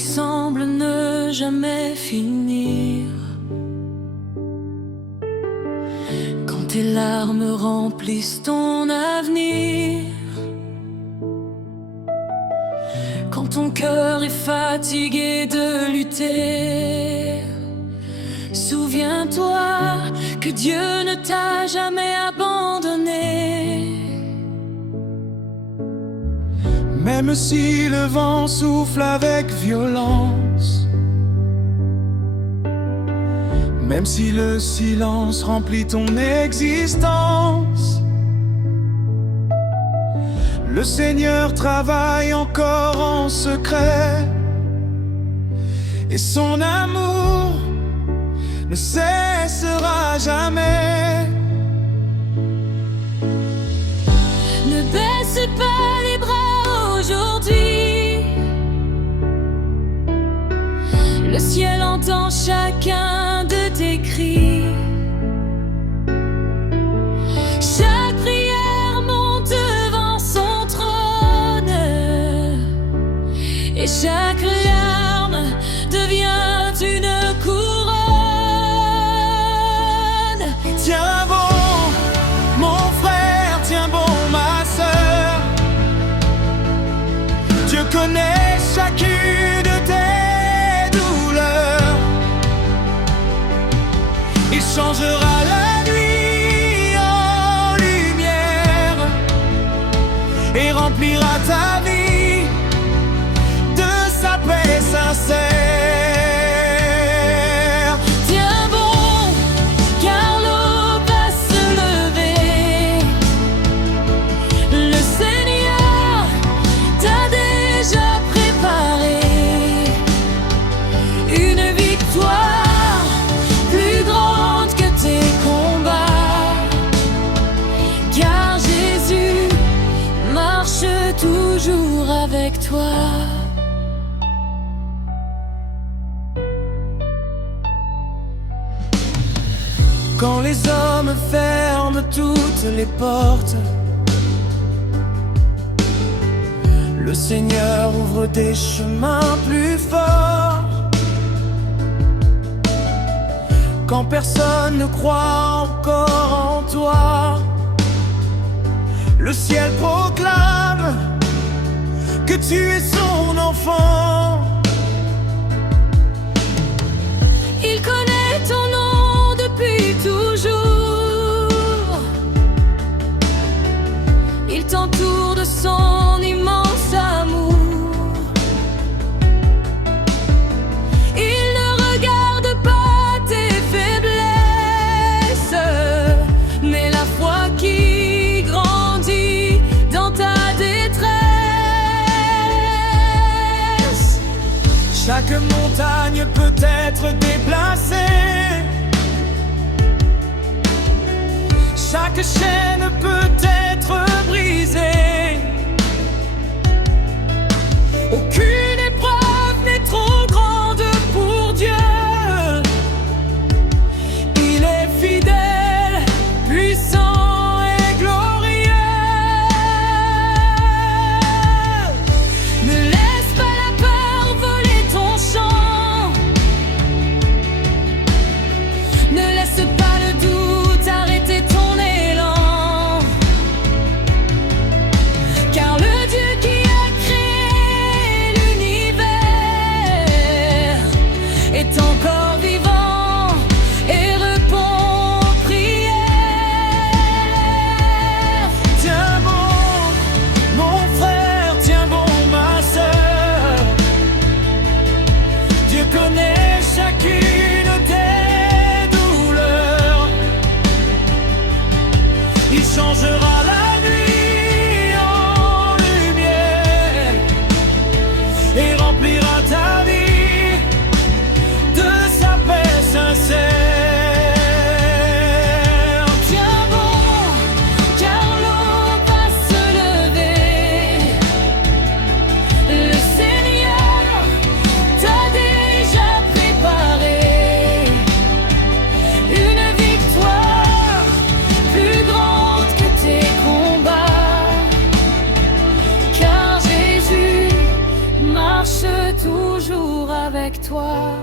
nuit semble ne jamais finir, quand tes larmes remplissent ton avenir, quand ton cœur est fatigué de lutter, souviens-toi que Dieu ne t'a jamais abandonné. Même si le vent souffle avec violence, même si le silence remplit ton existence, le Seigneur travaille encore en secret, et son amour ne cessera jamais. Ne baisse pas les bras aujourd'hui, le ciel entend chacun de tes cris. Chaque prière monte devant son trône, et chaque larme devient une couronne. Tiens bon, mon frère, tiens bon, ma sœur. Dieu connaît chacune de tes douleurs. Il changera la nuit en lumière et remplira ta vie de sa paix sincère. Tiens bon, car l'aube va se lever. Le Seigneur t'a déjà préparé une victoire plus grande que tes combats, car Jésus marche toujours avec toi. Quand les hommes ferment toutes les portes, le Seigneur ouvre des chemins plus forts. Quand personne ne croit encore en toi, le ciel proclame que tu es son enfant. Il connaît ton nom depuis toujours. Il t'entoure de son immense amour. Il ne regarde pas tes faiblesses, mais la foi qui grandit dans ta détresse. Chaque montagne peut être déplacée, chaque chaîne peut être brisée. Aucune épreuve n'est trop grande pour Dieu. Il est fidèle, puissant et glorieux. Ne laisse pas la peur voler ton chant. Ne laisse pas le doute arrêter ton élan. avec toi.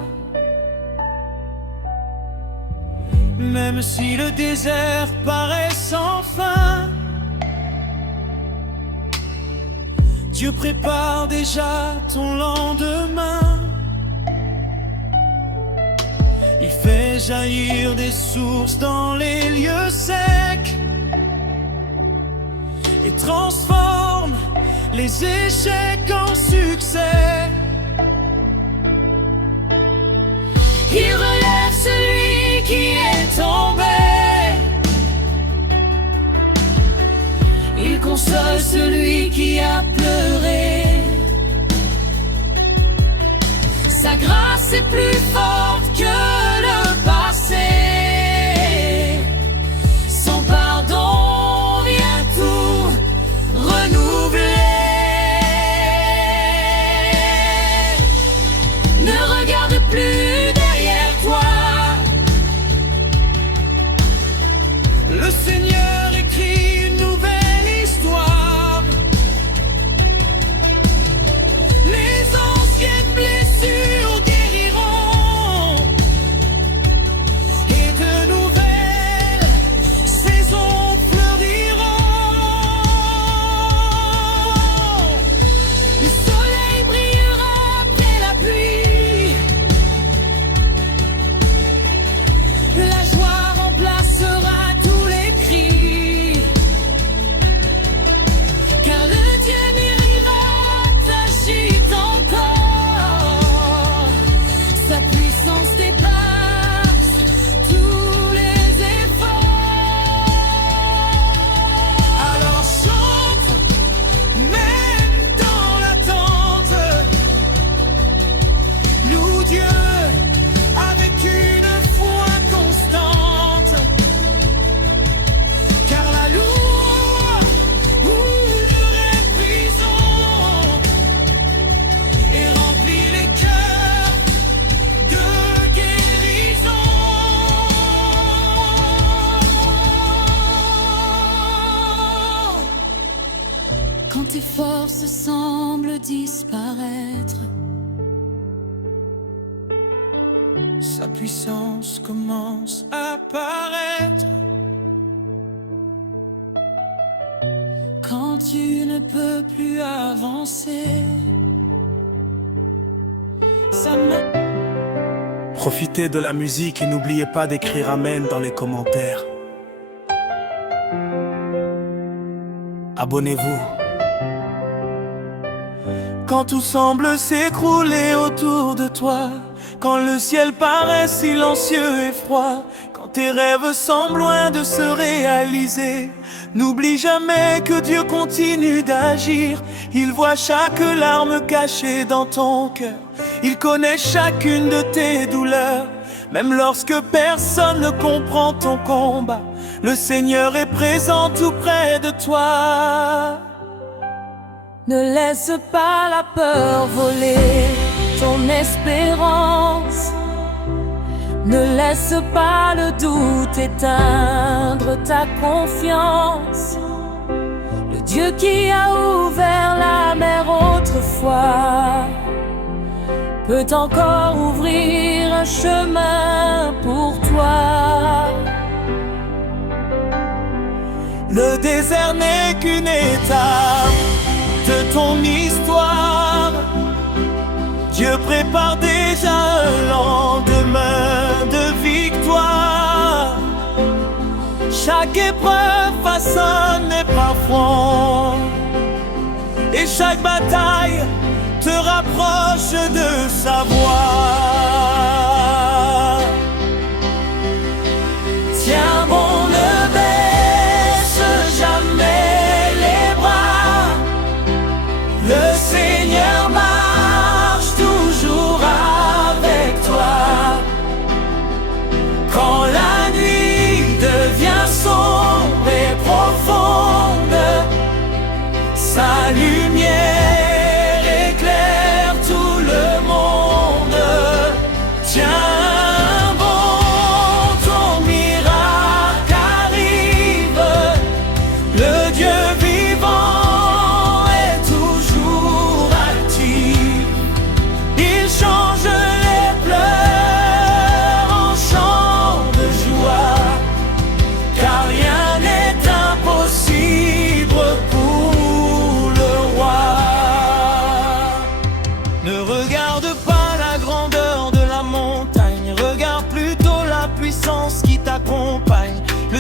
Même si le désert paraît sans fin, Dieu prépare déjà ton lendemain. Il fait jaillir des sources dans les lieux secs et transforme les échecs en succès. Il relève celui qui est tombé. Il console celui qui a pleuré. Sa grâce est plus forte que le passé. Son pardon vient tout renouveler. Ne regarde plus derrière toi. Le Seigneur écrit une nouvelle histoire. Les anciennes blessures guériront et de nouvelles saisons fleuriront. Le soleil brillera après la pluie. La joie remplacera tous les cris. Car le Dieu miracle agit encore. Sa puissance dépasse tous les efforts. Alors chante, même dans l'attente. Loue Dieu avec une foi constante. Car la louange ouvre prison et remplit les cœurs de guérison. Quand tes forces semblent disparaître, Sa puissance commence à paraître. quand tu ne peux plus avancer, Sa main. Profitez de la musique et n'oubliez pas d'écrire Amen dans les commentaires. Abonnez-vous. Quand tout semble s'écrouler autour de toi, quand le ciel paraît silencieux et froid, quand tes rêves semblent loin de se réaliser, n'oublie jamais que Dieu continue d'agir. Il voit chaque larme cachée dans ton cœur. Il connaît chacune de tes douleurs. Même lorsque personne ne comprend ton combat, le Seigneur est présent tout près de toi. ne laisse pas la peur voler ton espérance. Ne laisse pas le doute éteindre ta confiance. Le Dieu qui a ouvert la mer autrefois peut encore ouvrir un chemin pour toi. Le désert n'est qu'une étape de ton histoire. Dieu prépare déjà un lendemain de victoire. Chaque épreuve façonne et parfois, et chaque bataille te rapproche de sa voix. Tiens bon, ne baisse jamais les bras. Le Seigneur marche toujours avec toi. Quand la nuit devient sombre et profonde, sa lumière éclaire tout le monde.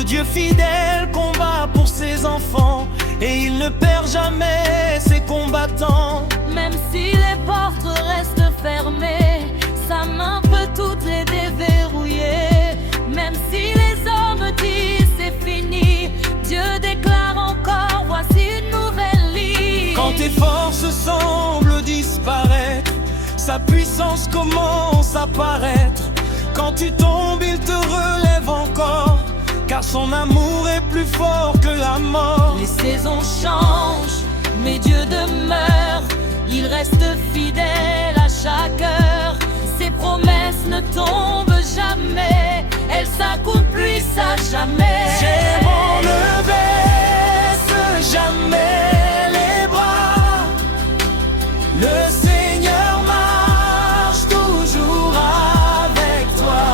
Dieu fidèle combat pour ses enfants et il ne perd jamais ses combattants. Même si les portes restent fermées, sa main peut toutes les déverrouiller. Même si les hommes disent c'est fini, Dieu déclare encore voici une nouvelle ligne. Quand tes forces semblent disparaître, sa puissance commence à paraître. Quand tu tombes, il te relève encore, car son amour est plus fort que la mort. Les saisons changent, mais Dieu demeure. Il reste fidèle à chaque heure. Ses promesses ne tombent jamais, elles s'accomplissent à jamais. On ne baisse jamais les bras. Le Seigneur marche toujours avec toi.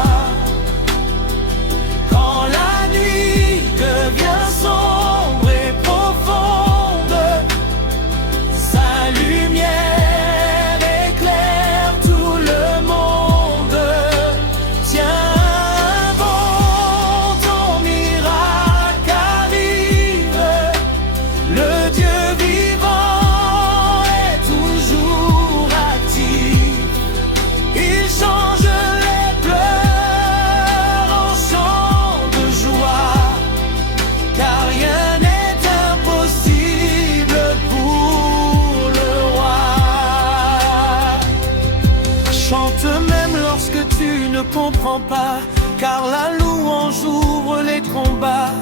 Quand la nuit devient sombre et profonde, sa lumière éclaire tout le monde. Tiens bon, ton miracle arrive. Le Dieu vivant est toujours actif. Il change les pleurs en chants de joie, car rien n'est impossible pour le roi. Chante même lorsque tu ne comprends pas, car la louange ouvre les combats.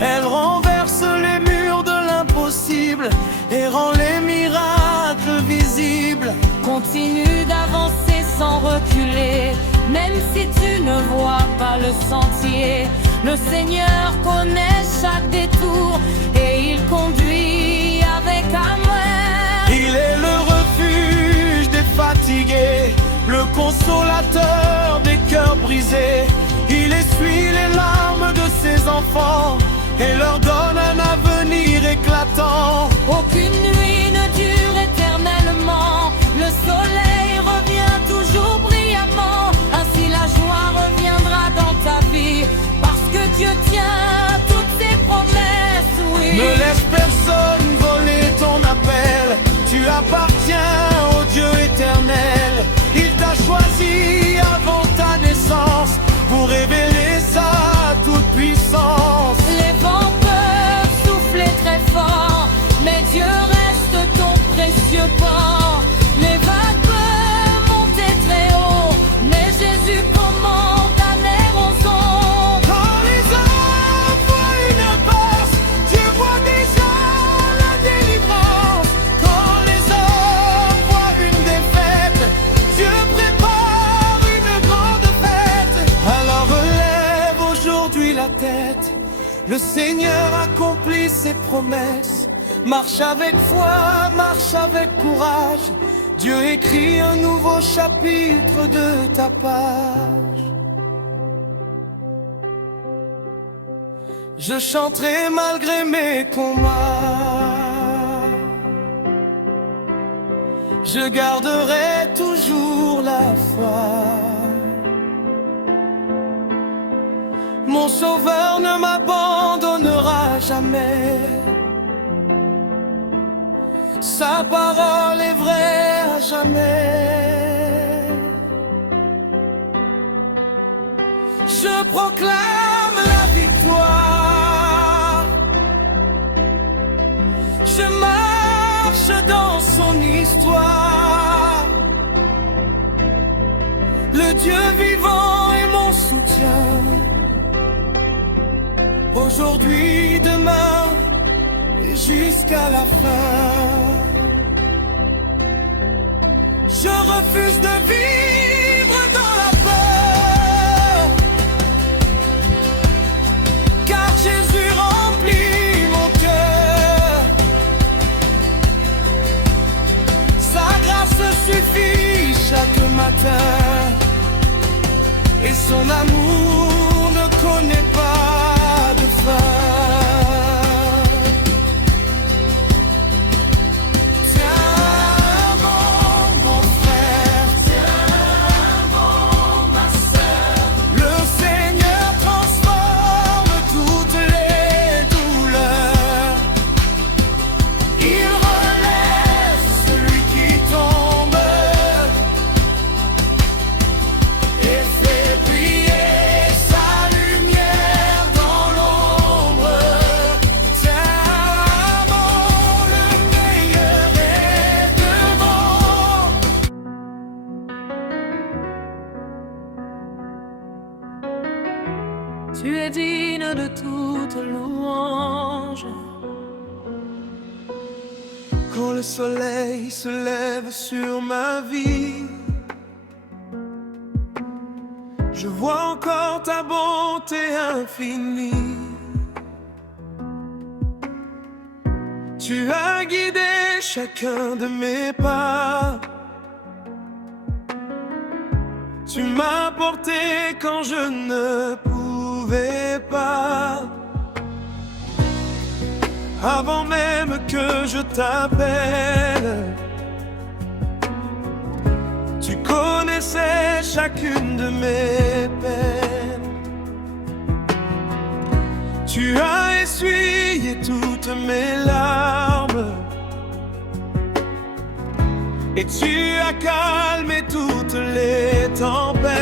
Elle renverse les murs de l'impossible et rend les miracles visibles. Continue d'avancer sans reculer, même si tu ne vois pas le sentier. Le Seigneur connaît chaque détour et il conduit avec amour. Il est le refuge des fatigués, le consolateur des cœurs brisés. Il essuie les larmes de ses enfants et leur donne un avenir éclatant. Aucune nuit ne dure éternellement, le soleil revient toujours brillamment. Ainsi la joie reviendra dans ta vie, parce que Dieu tient toutes ses promesses, oui. Ne laisse personne voler ton appel, tu appartiens au Dieu éternel. Il t'a choisi avant ta naissance pour révéler sa toute-puissance. Les vents peuvent souffler très fort, mais Dieu reste ton précieux port. Les vagues peuvent monter très haut, mais Jésus commande à l'érosion. Quand les hommes voient une passe, Dieu voit déjà la délivrance. Quand les hommes voient une défaite, Dieu prépare une grande fête. Alors relève aujourd'hui la tête, le Seigneur accomplit ses promesses. Marche avec foi, marche avec courage. Dieu écrit un nouveau chapitre de ta page. Je chanterai malgré mes combats. Je garderai toujours la foi. Mon Sauveur ne m'abandonnera jamais. Sa parole est vraie à jamais. Je proclame la victoire. Je marche dans son histoire. Le Dieu vivant est mon soutien. Aujourd'hui, demain et jusqu'à la fin. Je refuse de vivre dans la peur, car Jésus remplit mon cœur. Sa grâce suffit chaque matin, et son amour ne connaît pas de fin. Toutes Tu es digne de toute louange. Quand le soleil se lève sur ma vie, je vois encore ta bonté infinie. Tu as guidé chacun de mes pas. Tu m'as porté quand je ne pouvais pas. Avant même que je t'appelle, tu connaissais chacune de mes peines. Tu as essuyé toutes mes larmes et tu as calmé toutes les tempêtes.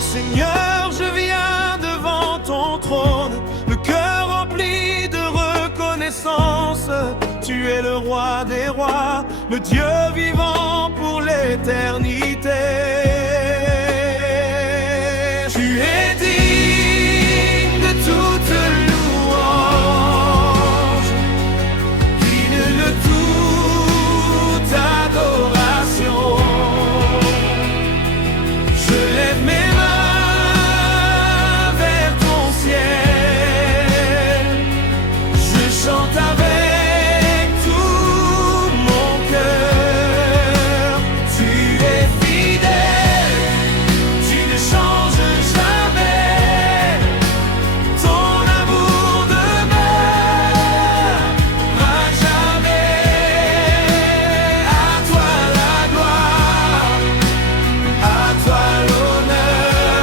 Seigneur, je viens devant ton trône, le cœur rempli de reconnaissance. Tu es le roi des rois, le Dieu vivant pour l'éternité. Tu es digne de toute louange, digne de toute adoration. Je lève mes mains vers ton ciel, je chante avec tout mon cœur. Tu es fidèle, tu ne changes jamais, ton amour demeure à jamais. À toi la gloire, à toi l'honneur,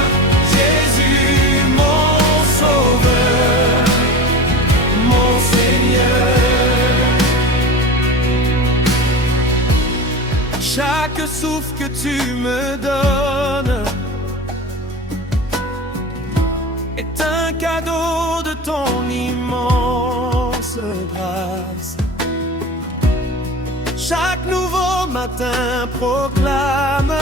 Jésus mon sauveur, mon Seigneur. Chaque souffle que tu me donnes est un cadeau de ton immense grâce. Chaque nouveau matin proclame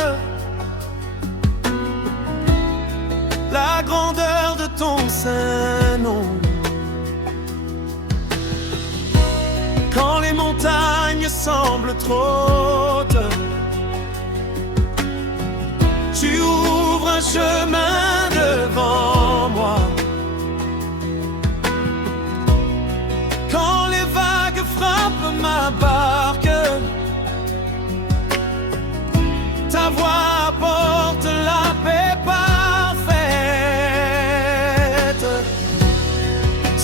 la grandeur de ton saint nom. Quand les montagnes semblent trop hautes, tu ouvres un chemin devant moi. Quand les vagues frappent ma barque, ta voix apporte la paix parfaite.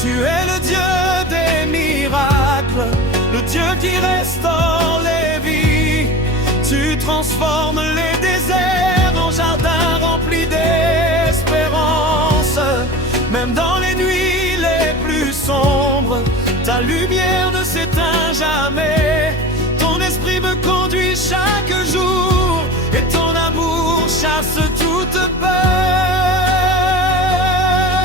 Tu es le Dieu des miracles, le Dieu qui restaure les vies. Tu transformes les déserts en jardins remplis d'espérance. Même dans les nuits les plus sombres, ta lumière ne s'éteint jamais. Ton esprit me conduit chaque jour et ton amour chasse toute peur.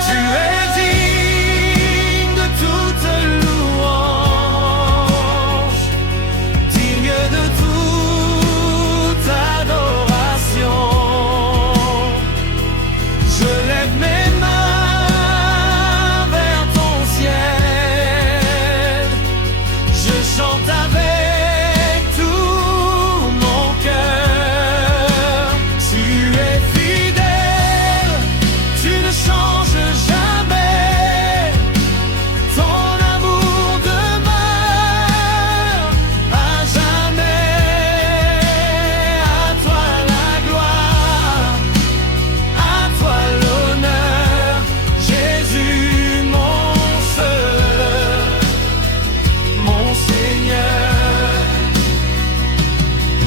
Tu es digne de toute louange, digne de toute adoration. Je lève mes mains vers ton ciel, je chante avec tout mon cœur. Tu es fidèle, tu ne changes jamais, ton amour demeure à jamais. À toi la gloire, à toi l'honneur, Jésus mon sauveur, mon Seigneur.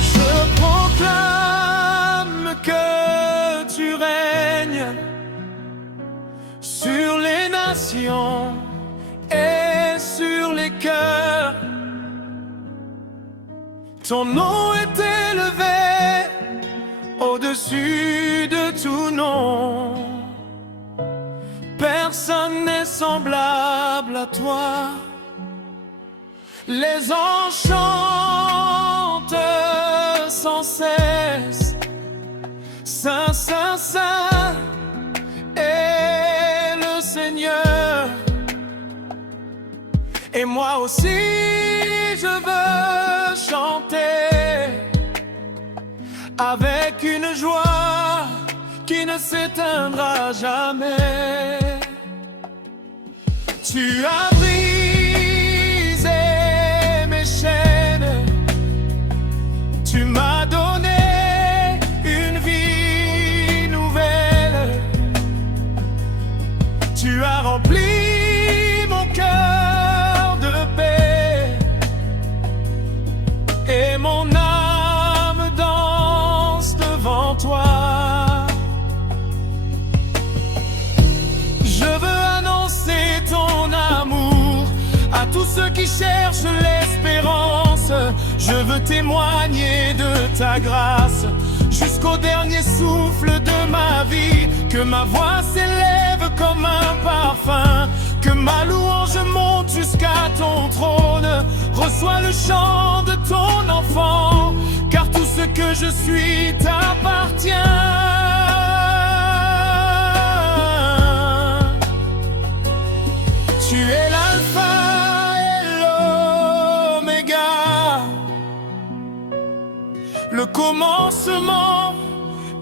Je proclame que tu règnes sur les nations et sur les cœurs. Ton nom est élevé au-dessus de tout nom. Personne n'est semblable à toi. Les anges chantent sans cesse Saint, Saint, Saint est le Seigneur. Et moi aussi je veux chanter avec une joie qui ne s'éteindra jamais. Tu as brisé mes chaînes, tu m'as donné une vie nouvelle, tu as rempli mon cœur de paix et mon âme danse devant toi. Je veux annoncer ton amour à tous ceux qui cherchent l'espérance. Je veux témoigner de ta grâce jusqu'au dernier souffle de ma vie. Que ma voix s'élève comme un parfum, que ma louange monte jusqu'à ton trône. Reçois le chant de ton enfant, car tout ce que je suis t'appartient. Tu es l'alpha et l'oméga, le commencement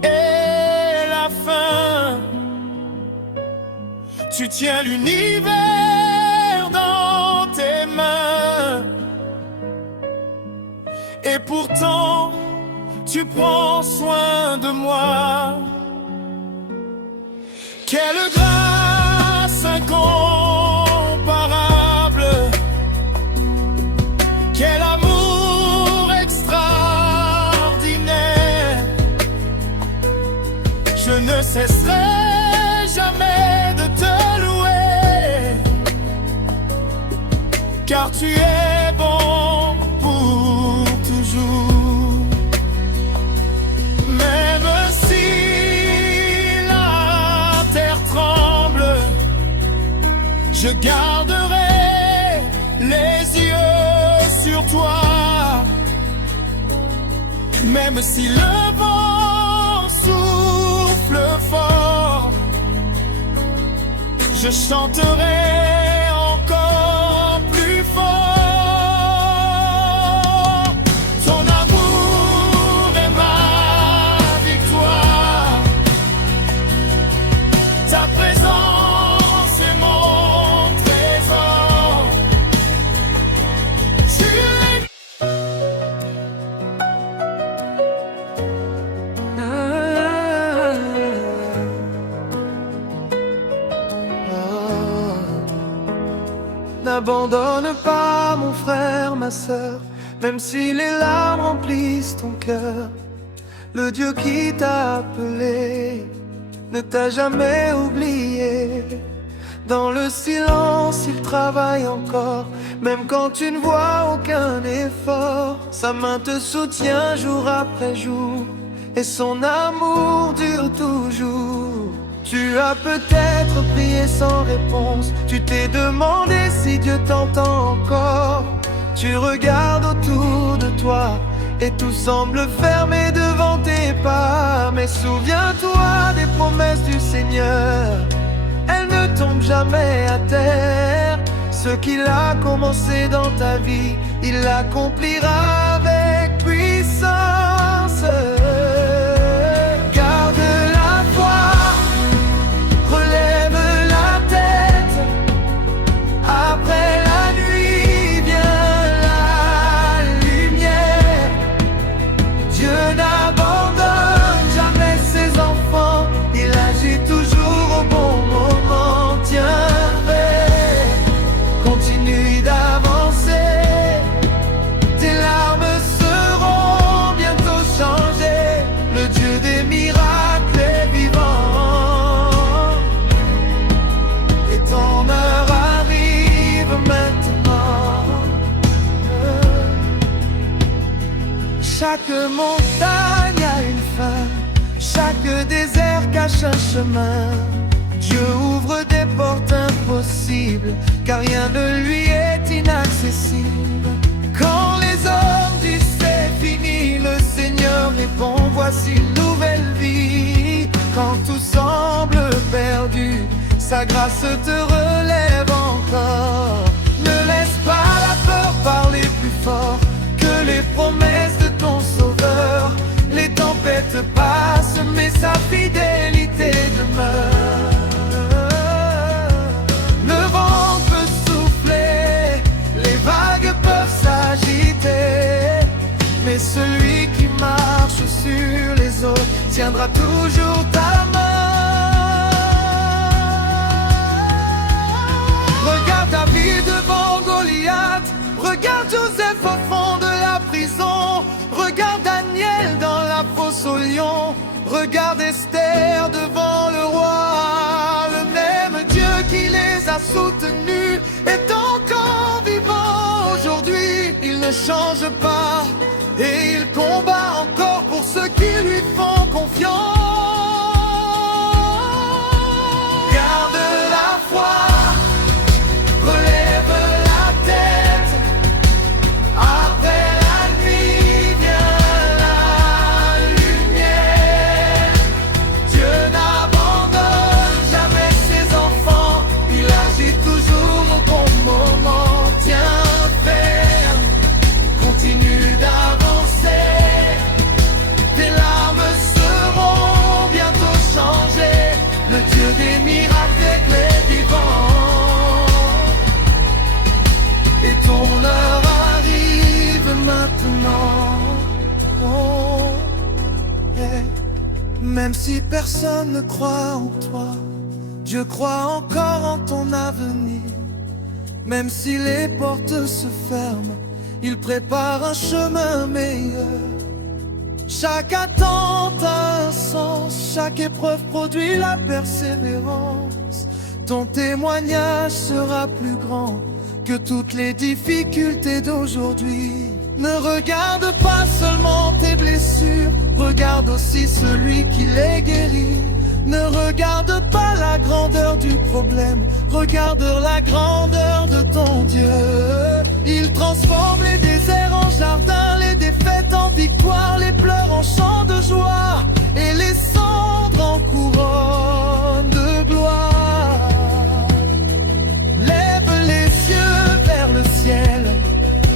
et la fin. Tu tiens l'univers dans tes mains, et pourtant tu prends soin de moi. Quelle grâce incomparable, quel amour extraordinaire. Je ne cesserai jamais de te louer, car tu es bon pour toujours. Même si la terre tremble, je garderai les yeux sur toi. Même si le vent souffle fort, je chanterai encore plus fort. Ton amour est ma victoire, ta présence est mon trésor. Tu es... N'abandonne pas mon frère, ma sœur, même si les larmes remplissent ton cœur. Le Dieu qui t'a appelé ne t'a jamais oublié. Dans le silence, il travaille encore, même quand tu ne vois aucun effort. Sa main te soutient jour après jour, et son amour dure toujours. Tu as peut-être prié sans réponse, tu t'es demandé si Dieu t'entend encore. Tu regardes autour de toi et tout semble fermé devant tes pas. Mais souviens-toi des promesses du Seigneur, elles ne tombent jamais à terre. Ce qu'il a commencé dans ta vie, il l'accomplira avec puissance. Chaque montagne a une fin, chaque désert cache un chemin. Dieu ouvre des portes impossibles, car rien de lui est inaccessible. Quand hommes disent c'est fini, le Seigneur répond voici une nouvelle vie. sa grâce te relève encore. Ne laisse pas la peur parler plus fort que les promesses de ton sauveur. Les tempêtes passent, mais sa fidélité demeure. Le vent peut souffler, les vagues peuvent s'agiter, mais celui qui marche sur les eaux tiendra toujours ta main. Regarde David devant Goliath, regarde Joseph au fond de la prison, regarde Daniel dans la fosse au lion, regarde Esther devant le roi. Le même Dieu qui les a soutenus est encore vivant aujourd'hui. Il ne change pas et il combat encore pour ceux qui lui font confiance. Garde la foi, relève la tête. Après la nuit vient la lumière. Dieu n'abandonne jamais ses enfants. Il agit toujours au bon moment. Tiens ferme, continue d'avancer. Tes larmes seront bientôt changées. Le Dieu des miracles éclaire vivant. Et ton heure arrive maintenant. Oh, yeah. Même si personne ne croit en toi, Dieu croit encore en ton avenir. Même si les portes se ferment, il prépare un chemin meilleur. Chaque attente a un sens, chaque épreuve produit la persévérance. Ton témoignage sera plus grand que toutes les difficultés d'aujourd'hui. Ne regarde pas seulement tes blessures, regarde aussi celui qui les guérit. Ne regarde pas la grandeur du problème, regarde la grandeur de ton Dieu. Il transforme les déserts en jardins, les défaites en victoire, les pleurs en chants de joie et les cendres en couronne de gloire. Lève les yeux vers le ciel,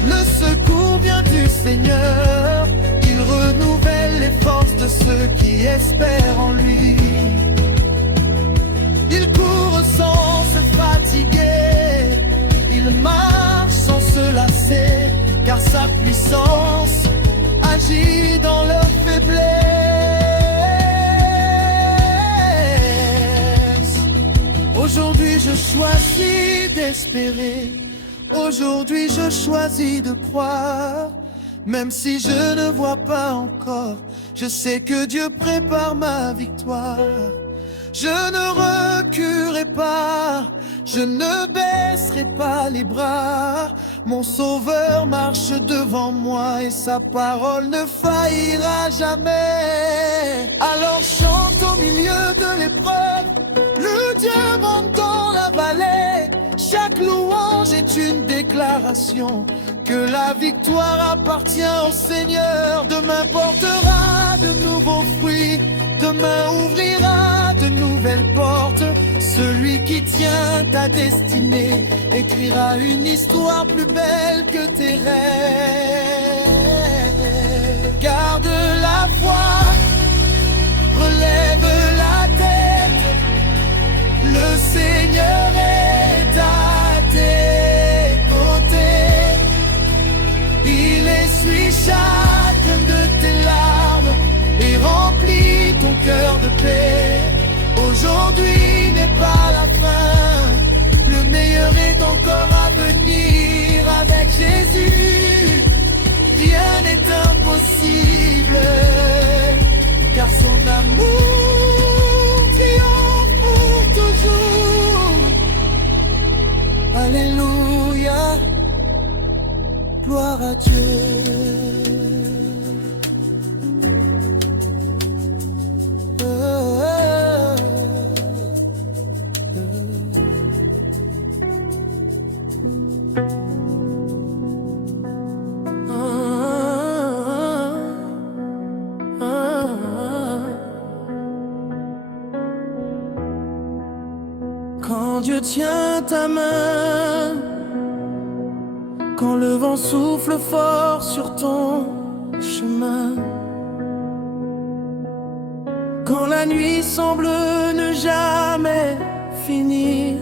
le secours vient du Seigneur. Il renouvelle les forces de ceux qui espèrent en lui. Il court sans se fatiguer, il marche sans se lasser, car sa puissance agit dans leur faiblesse. Aujourd'hui je choisis d'espérer, aujourd'hui je choisis de croire. Même si je ne vois pas encore, je sais que Dieu prépare ma victoire. Je ne reculerai pas, je ne baisserai pas les bras. Mon sauveur marche devant moi et sa parole ne faillira jamais. Alors chante au milieu de l'épreuve, le Dieu monte dans la vallée. Chaque louange est une déclaration que la victoire appartient au Seigneur. Demain portera de nouveaux fruits, demain ouvrira de nouvelles portes. Celui qui tient ta destinée écrira une histoire plus belle que tes rêves. Garde la foi, relève la tête. Le Seigneur est à tes côtés. Il essuie chacune de tes larmes et remplit ton cœur de paix. Aujourd'hui n'est pas la fin, le meilleur est encore à venir. Avec Jésus, rien n'est impossible, car son amour triomphe pour toujours. Alléluia, gloire à Dieu. Dieu tient ta main, quand le vent souffle fort sur ton chemin, quand la nuit semble ne jamais finir,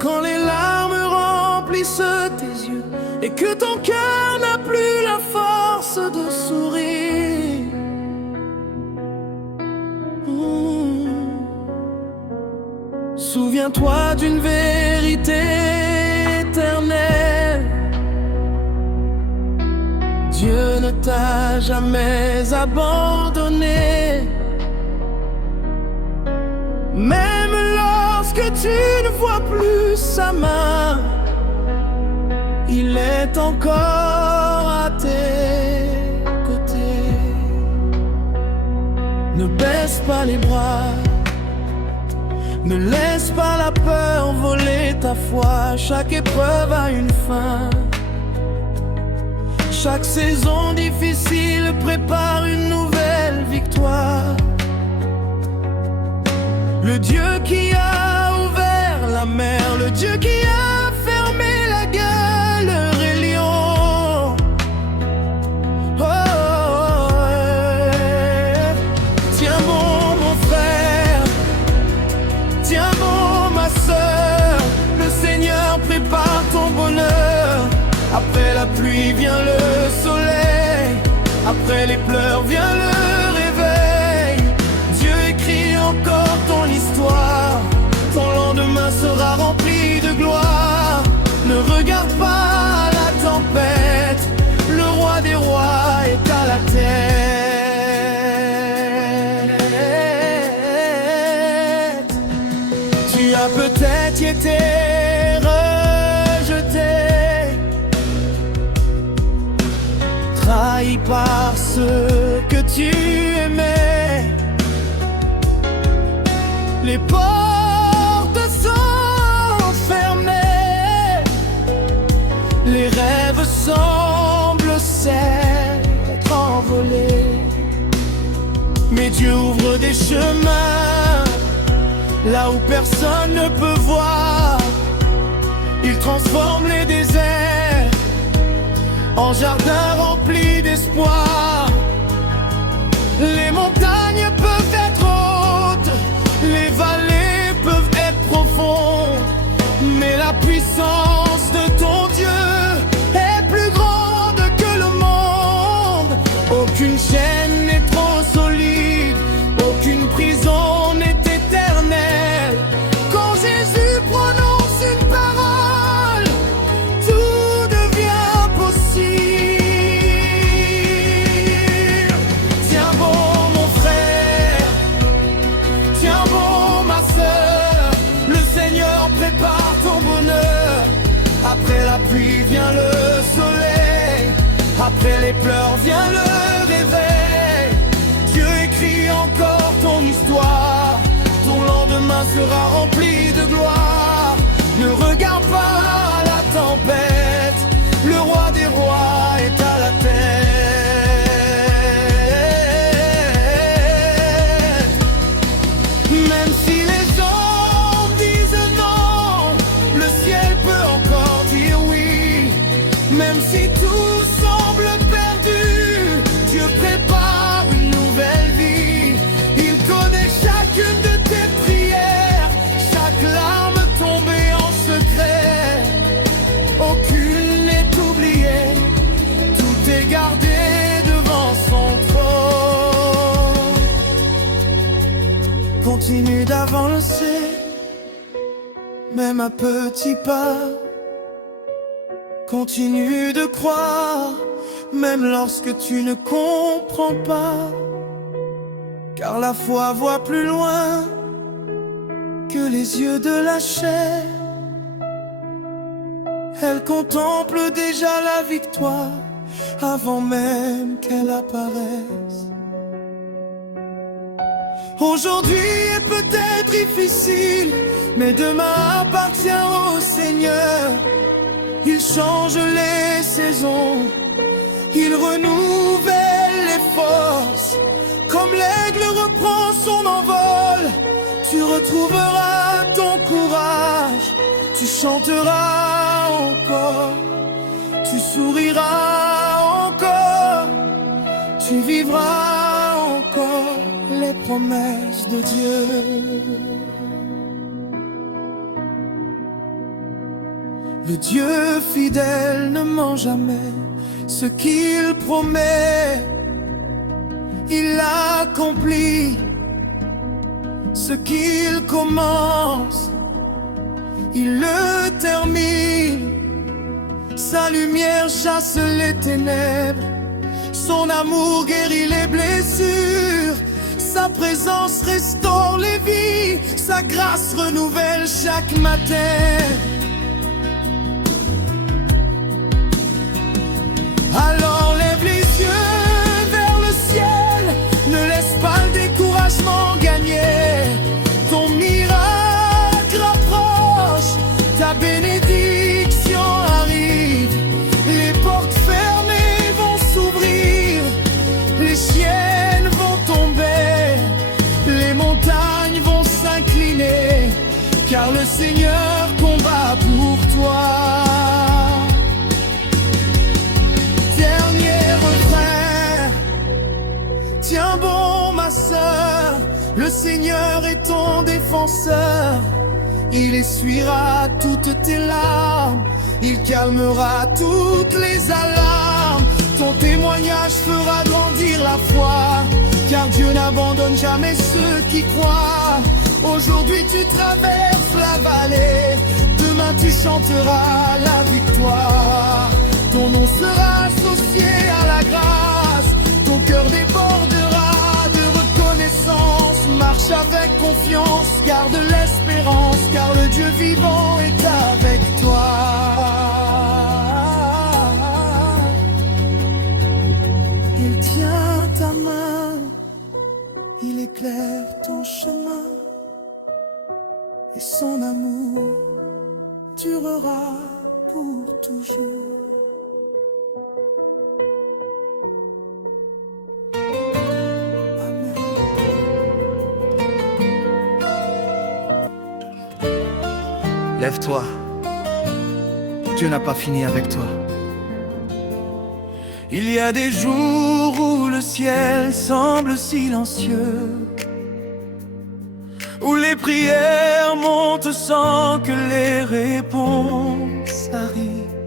quand les larmes remplissent tes yeux et que ton cœur n'a plus la force de sourire. Souviens-toi d'une vérité éternelle: Dieu ne t'a jamais abandonné. Même lorsque tu ne vois plus sa main, il est encore à tes côtés. Ne baisse pas les bras, ne laisse pas la peur voler ta foi. Chaque épreuve a une fin. Chaque saison difficile prépare une nouvelle victoire. Le Dieu qui a ouvert la mer, le Dieu qui a fermé la gueule, le lion. Oh, ouais. Tiens bon mon frère, tiens bon ma sœur, le Seigneur prépare ton bonheur. Après la pluie vient le soleil, après les pleurs vient le réveil. Dieu écrit encore ton histoire, ton lendemain sera rempli de gloire. Ne regarde pas la tempête, le roi des rois est à la tête. Tu as peut-être été trahi par ceux que tu aimais. Les portes sont fermées, les rêves semblent s'être envolés. Mais Dieu ouvre des chemins là où personne ne peut voir. Il transforme les déserts en jardin rempli d'espoir. Les montagnes peuvent être hautes, les vallées peuvent être profondes, mais la puissance de ton Dieu est plus grande que le monde. Aucune chaîne n'est trop solide, aucune prison n'est éternelle. Quand Jésus prononce une parole, tout devient possible. Tiens bon mon frère, tiens bon ma sœur, le Seigneur prépare ton bonheur. Après la pluie vient le soleil, après les pleurs vient le réveil. Dieu écrit encore ton histoire, ton lendemain sera rempli de gloire. Ne regarde pas la tempête, le roi des rois est à la tête. Même si les hommes disent non, le ciel peut encore dire oui. Même si tout semble perdu, Dieu prépare une nouvelle vie. Il connaît chacune de tes prières, chaque larme tombée en secret. Aucune n'est oubliée, tout est gardé devant son trône. Continue d'avancer, même à petits pas. Continue de croire, même lorsque tu ne comprends pas. Car la foi voit plus loin que les yeux de la chair. Elle contemple déjà la victoire avant même qu'elle apparaisse. Aujourd'hui est peut-être difficile, mais demain appartient au Seigneur. Il change les saisons, il renouvelle les forces. Comme l'aigle reprend son envol, tu retrouveras ton courage, tu chanteras encore, tu souriras encore, tu vivras encore les promesses de Dieu. Le Dieu fidèle ne ment jamais, ce qu'il promet, il accomplit. Ce qu'il commence, il le termine. Sa lumière chasse les ténèbres, son amour guérit les blessures, sa présence restaure les vies, sa grâce renouvelle chaque matin. Alors lève les yeux vers le ciel, ne laisse pas le découragement gagner. Ton miracle approche, ta bénédiction arrive. Les portes fermées vont s'ouvrir, les chaînes vont tomber, les montagnes vont s'incliner, car le Seigneur combat pour toi. Tiens bon ma sœur, le Seigneur est ton défenseur. Il essuiera toutes tes larmes, il calmera toutes les alarmes. Ton témoignage fera grandir la foi, car Dieu n'abandonne jamais ceux qui croient. Aujourd'hui tu traverses la vallée, demain tu chanteras la victoire. Ton nom sera associé à la grâce, ton cœur débordera de reconnaissance. Marche avec confiance, garde l'espérance, car le Dieu vivant est avec toi. Il tient ta main, il éclaire ton chemin, et son amour durera pour toujours. Lève-toi, Dieu n'a pas fini avec toi. Il y a des jours où le ciel semble silencieux, où les prières montent sans que les réponses arrivent.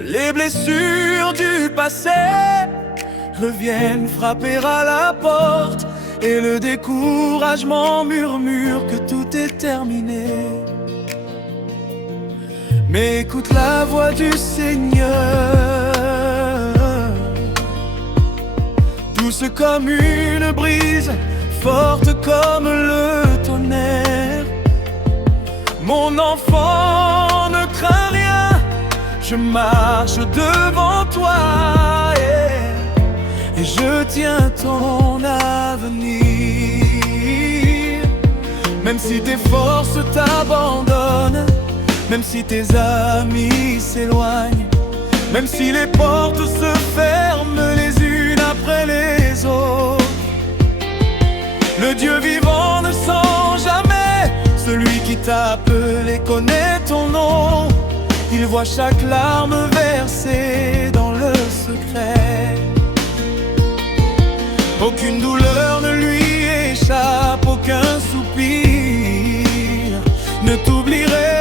Les blessures du passé reviennent frapper à la porte, et le découragement murmure que tout est terminé. Mais écoute la voix du Seigneur, douce comme une brise, forte comme le tonnerre. Mon enfant, ne crains rien, je marche devant toi, et je tiens ton avenir. Même si tes forces t'abandonnent, même si tes amis s'éloignent, même si les portes se ferment les unes après les autres, le Dieu vivant ne sent jamais. Celui qui t'a appelé connaît ton nom. Il voit chaque larme versée dans le secret. Aucune douleur ne lui échappe, aucun soupir ne t'oublierait.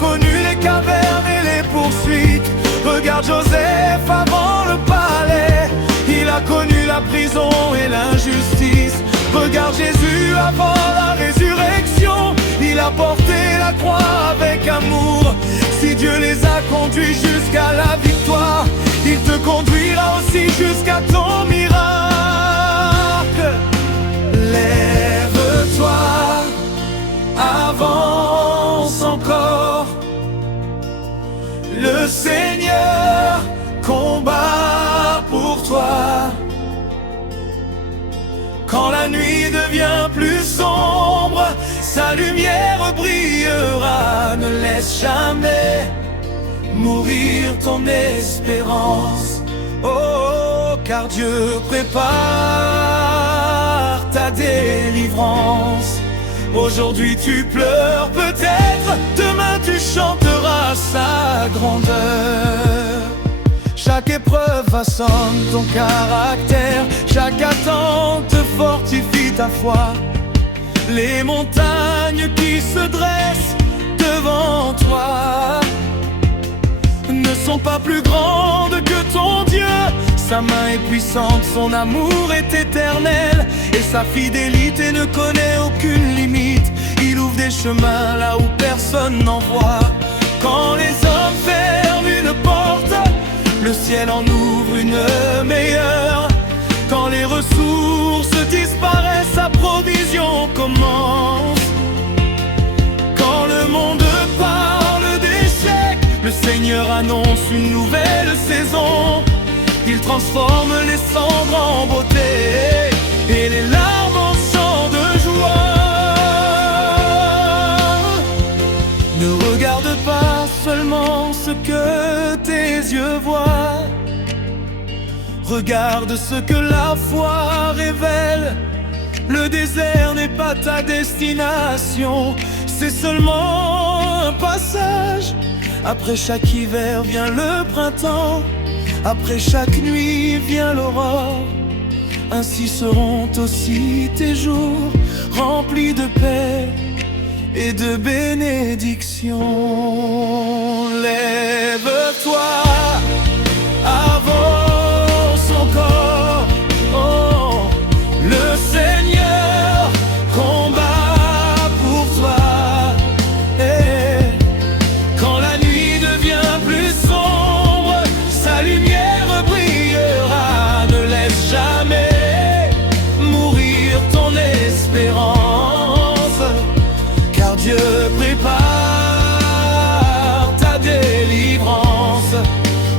Connu les cavernes et les poursuites. Regarde Joseph avant le palais, il a connu la prison et l'injustice. Regarde Jésus avant la résurrection, il a porté la croix avec amour. Si Dieu les a conduits jusqu'à la victoire, il te conduira aussi jusqu'à ton miracle. Lève-toi, avance encore. Le Seigneur combat pour toi. Quand la nuit devient plus sombre, sa lumière brillera. Ne laisse jamais mourir ton espérance. Oh, car Dieu prépare ta délivrance. Aujourd'hui tu pleures peut-être, demain tu chanteras sa grandeur. Chaque épreuve façonne ton caractère, chaque attente fortifie ta foi. Les montagnes qui se dressent devant toi ne sont pas plus grandes que ton Dieu. Sa main est puissante, son amour est éternel, et sa fidélité ne connaît aucune limite. Il ouvre des chemins là où personne n'en voit. Quand les hommes ferment une porte, le ciel en ouvre une meilleure. Quand les ressources disparaissent, sa provision commence. Quand le monde parle d'échec, le Seigneur annonce une nouvelle saison. Il transforme les cendres en beauté et les larmes en chants de joie. Ne regarde pas seulement ce que tes yeux voient, regarde ce que la foi révèle. Le désert n'est pas ta destination, c'est seulement un passage. Après chaque hiver vient le printemps, après chaque nuit vient l'aurore. Ainsi seront aussi tes jours, remplis de paix et de bénédictions. Lève-toi, avance encore. Oh, le Seigneur combat pour toi. Et quand la nuit devient plus sombre, sa lumière brillera. Ne laisse jamais mourir ton espérance, car Dieu prépare ta délivrance.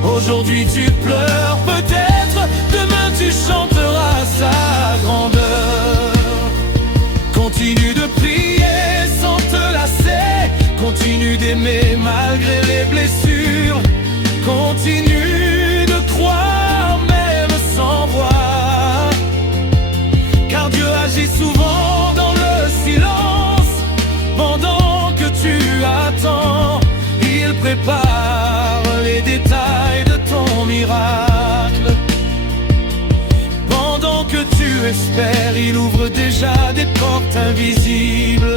Aujourd'hui tu pleures peut-être, demain tu chanteras sa grandeur. Continue de prier sans te lasser, continue d'aimer malgré les blessures. Continue de croire même sans voir, car Dieu agit souvent dans le silence. Pendant que tu attends, il prépare les détails de ton miracle. Pendant que tu espères, il ouvre déjà des portes invisibles.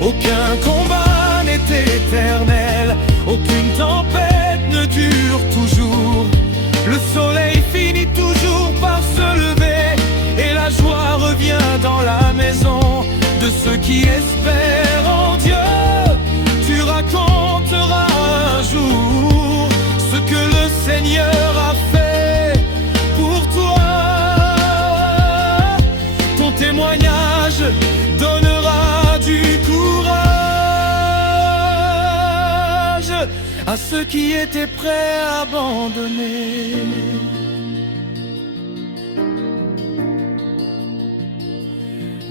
Aucun combat n'est éternel, aucune tempête ne dure toujours. Le soleil finit toujours par se lever, et la joie revient dans la maison de ceux qui espèrent en Dieu. Tu raconteras un jour ce que le Seigneur a fait pour toi. Ton témoignage donnera du courage à ceux qui étaient prêts à abandonner.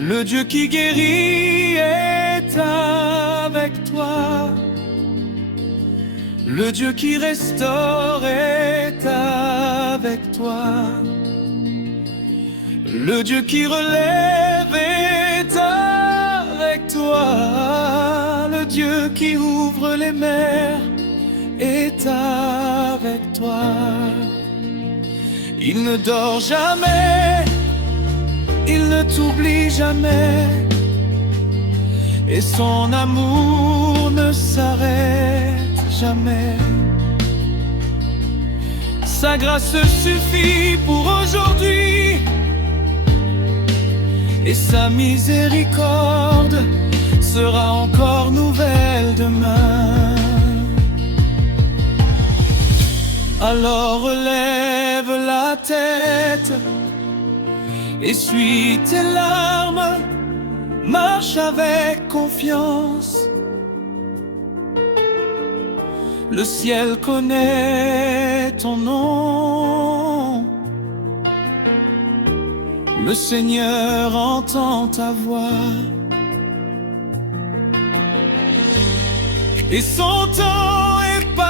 Le Dieu qui guérit est avec toi. Le Dieu qui restaure est avec toi. Le Dieu qui relève est avec toi. Le Dieu qui ouvre les mers est avec toi. Il ne dort jamais, il ne t'oublie jamais, et son amour ne s'arrête jamais. Sa grâce suffit pour aujourd'hui, et sa miséricorde sera encore nouvelle demain. Alors relève la tête, essuie tes larmes, marche avec confiance. Le ciel connaît ton nom, le Seigneur entend ta voix, et son temps est pas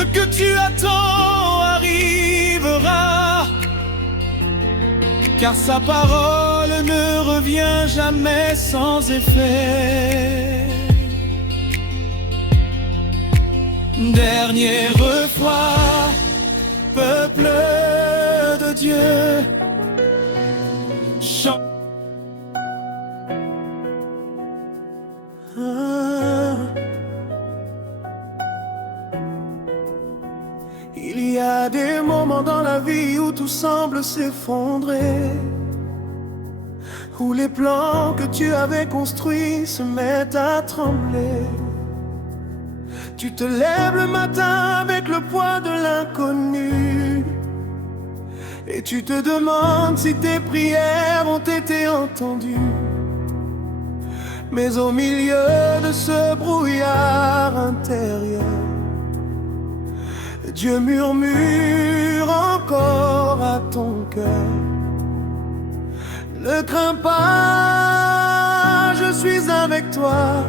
Ce que tu attends arrivera, car sa parole ne revient jamais sans effet. Dernière fois, peuple de Dieu, chante. Il y a des moments dans la vie où tout semble s'effondrer, où les plans que tu avais construits se mettent à trembler. Tu te lèves le matin avec le poids de l'inconnu, et tu te demandes si tes prières ont été entendues. Mais au milieu de ce brouillard intérieur, Dieu murmure encore à ton cœur: ne crains pas, je suis avec toi.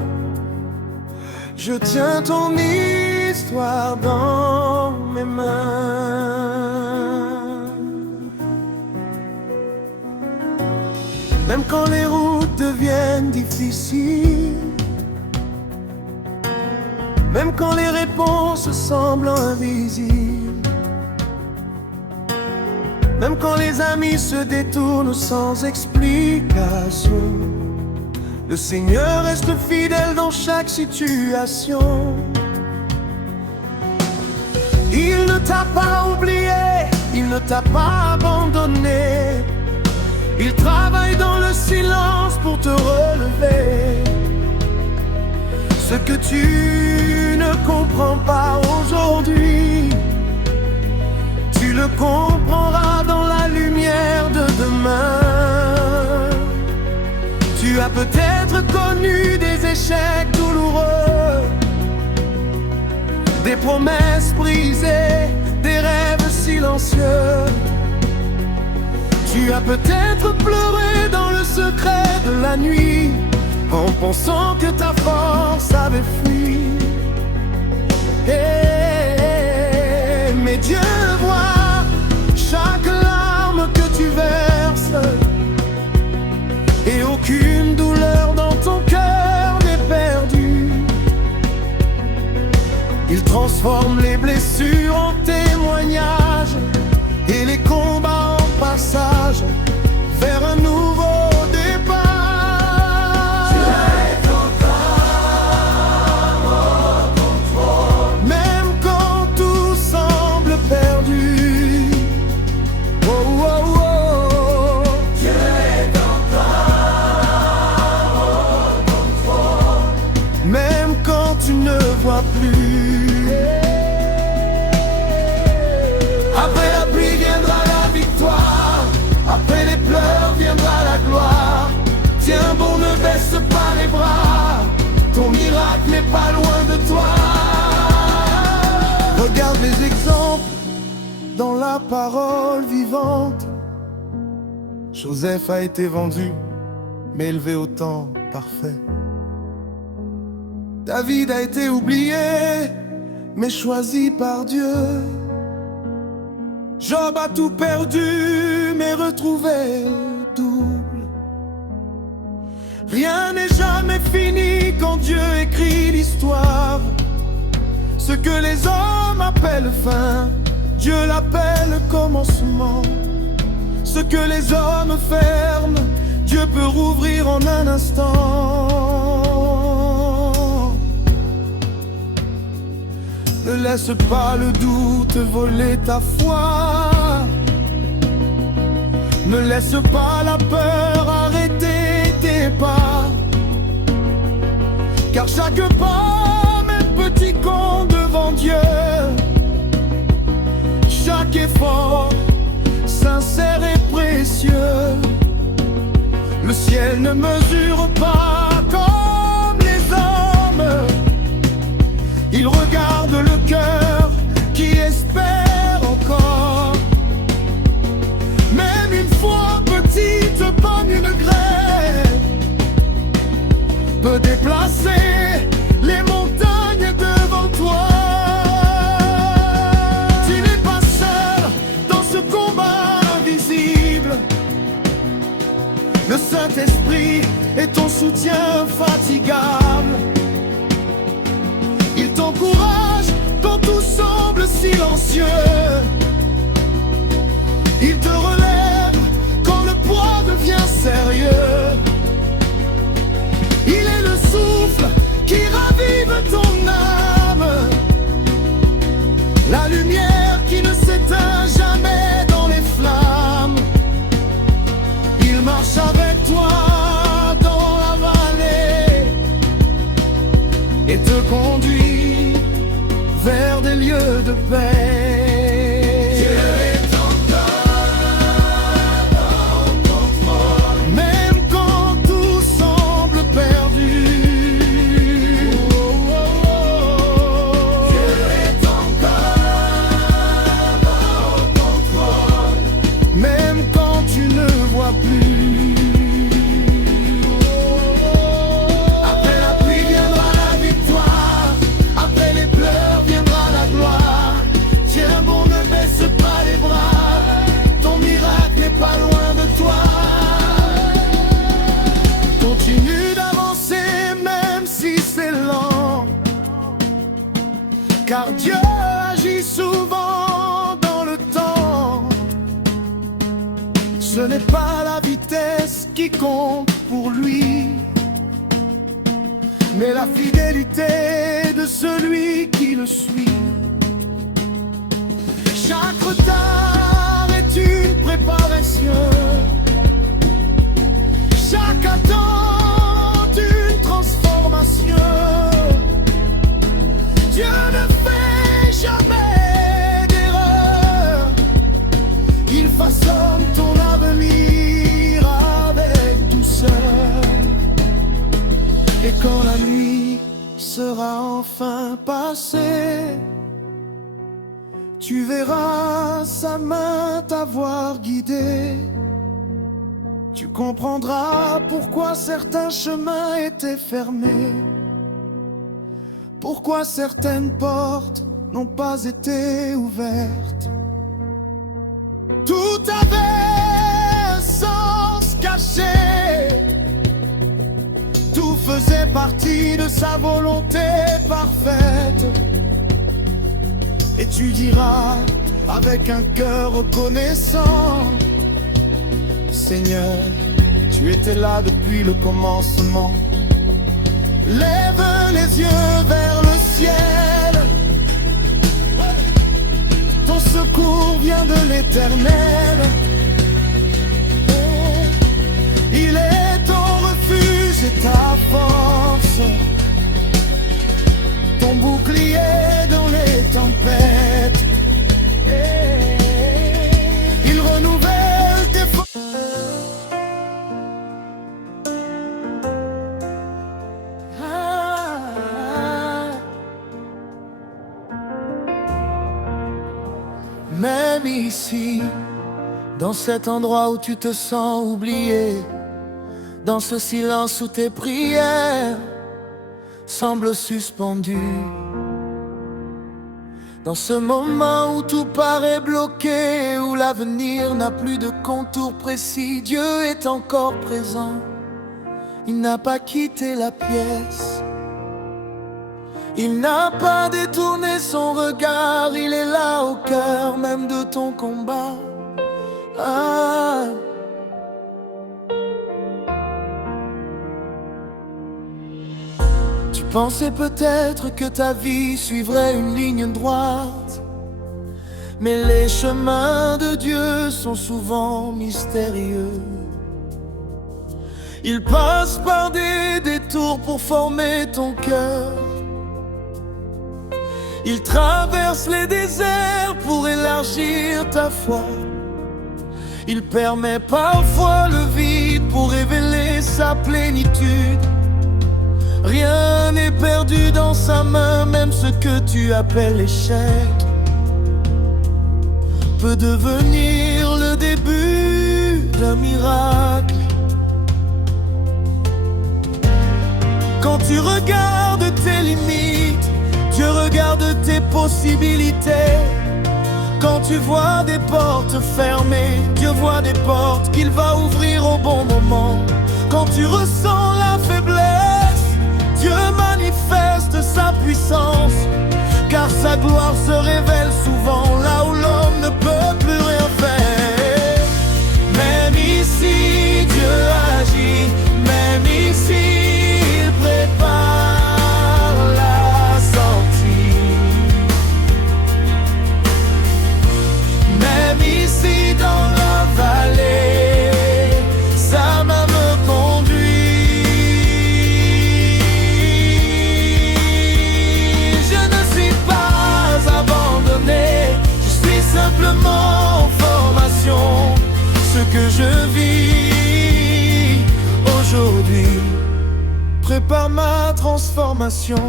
Je tiens ton histoire dans mes mains. Même quand les routes deviennent difficiles, même quand les réponses semblent invisibles, même quand les amis se détournent sans explication, le Seigneur reste fidèle dans chaque situation. Il ne t'a pas oublié, il ne t'a pas abandonné. Il travaille dans le silence pour te relever. Ce que tu ne comprends pas aujourd'hui, tu le comprendras dans la lumière de demain. Tu as peut-être connu des échecs douloureux, des promesses brisées, des rêves silencieux. Tu as peut-être pleuré dans le secret de la nuit, en pensant que ta force avait fui. Mais Dieu voit chaque larme que tu verses, et aucune douleur dans ton cœur n'est perdue. Il transforme les blessures en témoignages et les combats en passage vers un nouveau départ. Tu es encore au contrôle, même quand tout semble perdu. Oh, oh, oh. Tu es encore au contrôle, même quand tu ne vois plus. Après la pluie viendra la victoire, après les pleurs viendra la gloire. Tiens bon, ne baisse pas les bras, ton miracle n'est pas loin de toi. Regarde les exemples dans la parole vivante. Joseph a été vendu, mais élevé au temps parfait. David a été oublié, mais choisi par Dieu. Job a tout perdu, mais retrouvé le double. Rien n'est jamais fini quand Dieu écrit l'histoire. Ce que les hommes appellent fin, Dieu l'appelle commencement. Ce que les hommes ferment, Dieu peut rouvrir en un instant. Ne laisse pas le doute voler ta foi. Ne laisse pas la peur arrêter tes pas. Car chaque pas même petit compte devant Dieu. Chaque effort sincère et précieux. Le ciel ne mesure pas comme les hommes. Il regarde le cœur qui espère encore. Même une foi petite comme une graine peut déplacer les montagnes devant toi. Le Saint-Esprit est ton soutien infatigable. Il t'encourage quand tout semble silencieux. Il te relève quand le poids devient sérieux. Il est le souffle qui ravive ton âme, la lumière qui ne s'éteint jamais dans les flammes. Il marche avec toi dans la vallée et te conduit vers des lieux de paix. Dieu est encore au contrôle, même quand tout semble perdu. Dieu est encore au contrôle, même quand tu ne vois plus. Après la pluie viendra la victoire, après les pleurs viendra la gloire. Tiens bon, ne baisse pas les bras, ton miracle n'est pas loin de toi. Continue d'avancer même si c'est lent, car Dieu agit souvent dans le temps. Ce n'est pas la vitesse qui compte pour lui, mais la fidélité de celui qui le suit. Chaque retard est une préparation, chaque attente une transformation. Dieu ne fait jamais d'erreur, il façonne ton avenir avec douceur. Et quand la nuit sera enfin passée, tu verras sa main t'avoir guidé. Tu comprendras pourquoi certains chemins étaient fermés, pourquoi certaines portes n'ont pas été ouvertes. Tout avait un sens caché, tout faisait partie de sa volonté parfaite. Et tu diras avec un cœur reconnaissant: Seigneur, tu étais là depuis le commencement. Lève les yeux vers le ciel, ton secours vient de l'Éternel. Il est ton refuge et ta force, ton bouclier dans les tempêtes. Il renouvelle tes forces. Même ici, dans cet endroit où tu te sens oublié, dans ce silence où tes prières semblent suspendues, dans ce moment où tout paraît bloqué, où l'avenir n'a plus de contour précis, Dieu est encore présent. Il n'a pas quitté la pièce, il n'a pas détourné son regard, il est là au cœur même de ton combat. Ah. Tu pensais peut-être que ta vie suivrait une ligne droite, mais les chemins de Dieu sont souvent mystérieux. Ils passent par des détours pour former ton cœur. Il traverse les déserts pour élargir ta foi. Il permet parfois le vide pour révéler sa plénitude. Rien n'est perdu dans sa main, même ce que tu appelles l'échec peut devenir le début d'un miracle. Quand tu regardes tes limites, Dieu regarde tes possibilités. Quand tu vois des portes fermées, Dieu voit des portes qu'il va ouvrir au bon moment. Quand tu ressens la faiblesse, Dieu manifeste sa puissance, car sa gloire se révèle souvent là où l'homme ne peut plus rien faire. Même ici, Dieu agit, même ici, il prépare la sortie. Même ici dans la vallée, sa main me conduit. Je ne suis pas abandonné, je suis simplement en formation. Ce que je vis aujourd'hui prépare ma transformation.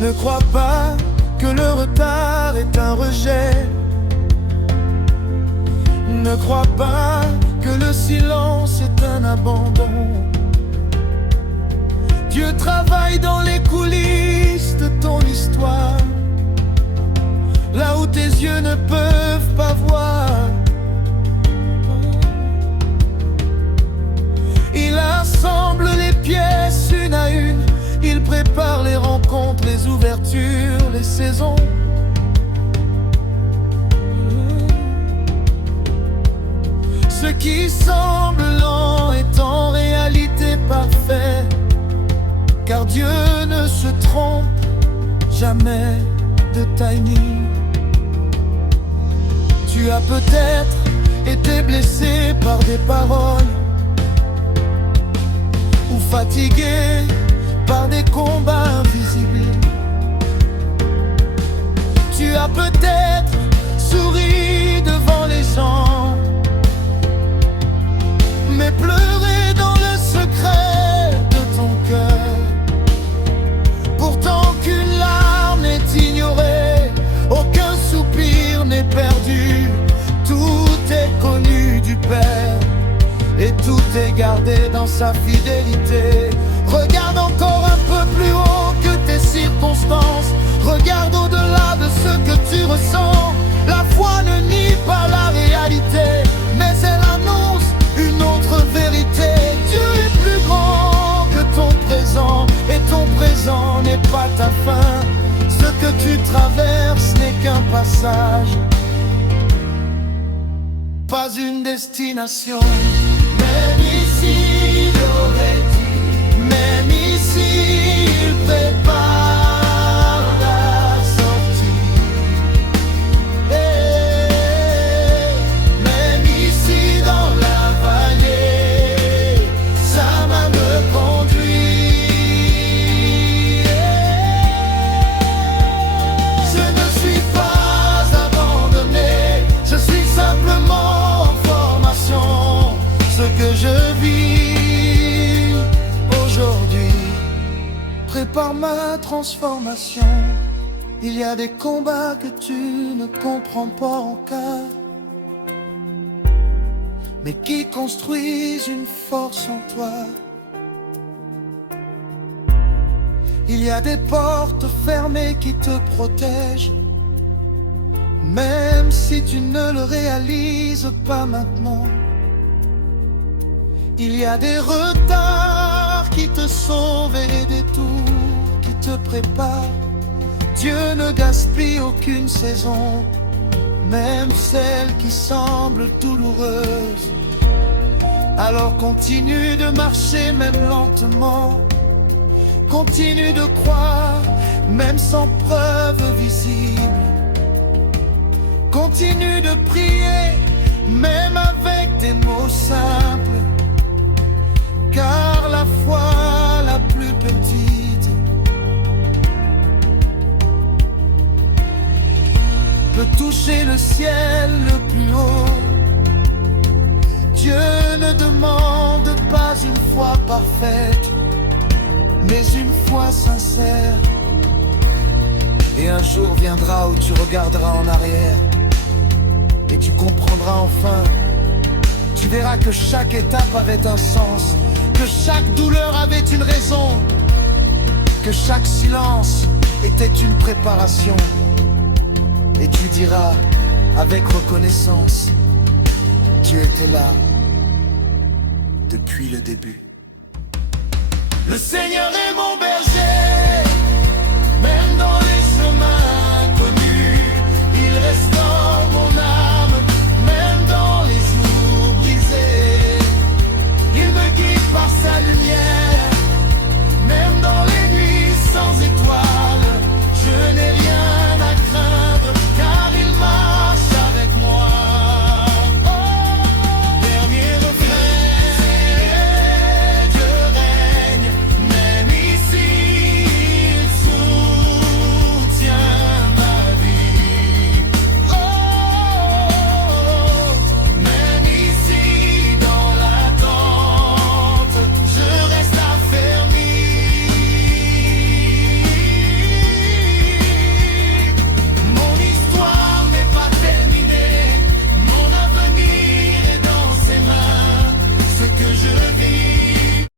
Ne crois pas que le retard est un rejet. Ne crois pas que le silence est un abandon. Dieu travaille dans les coulisses de ton histoire, là où tes yeux ne peuvent pas voir. Il assemble les pièces une à une, il prépare les rencontres, les ouvertures, les saisons. Ce qui semble lent est en réalité parfait, car Dieu ne se trompe jamais de timing. Tu as peut-être été blessé par des paroles, ou fatigué par des combats invisibles. Tu as peut-être souri devant les gens, mais pleuré dans le secret de ton cœur. Pourtant qu'une larme n'est ignorée, aucun soupir n'est perdu. Tout est connu du Père, et tout est gardé dans sa fidélité. Regarde encore un peu plus haut que tes circonstances. Regarde au-delà de ce que tu ressens. La foi ne nie pas la réalité, mais elle annonce une autre vérité. Dieu est plus grand que ton présent, et ton présent n'est pas ta fin. Ce que tu traverses n'est qu'un passage, pas une destination. Même ici, il aurait dit, même ici, il prépare la sortie. Même ici dans la vallée, sa main me conduit. Je ne suis pas abandonné, je suis simplement en formation. Ce que je vis aujourd'hui prépare ma transformation. Il y a des combats que tu ne comprends pas encore, mais qui construisent une force en toi. Il y a des portes fermées qui te protègent, même si tu ne le réalises pas maintenant. Il y a des retards qui te sauvent et des tours qui te préparent. Dieu ne gaspille aucune saison, même celle qui semble douloureuse. Alors continue de marcher même lentement, continue de croire même sans preuve visible, continue de prier même avec des mots simples, car la foi la plus petite peut toucher le ciel le plus haut. Dieu ne demande pas une foi parfaite, mais une foi sincère. Et un jour viendra où tu regarderas en arrière et tu comprendras enfin. Tu tu verras que chaque étape avait un sens, que chaque douleur avait une raison, que chaque silence était une préparation. Et tu diras avec reconnaissance, tu étais là depuis le début. Le Seigneur est mon berger.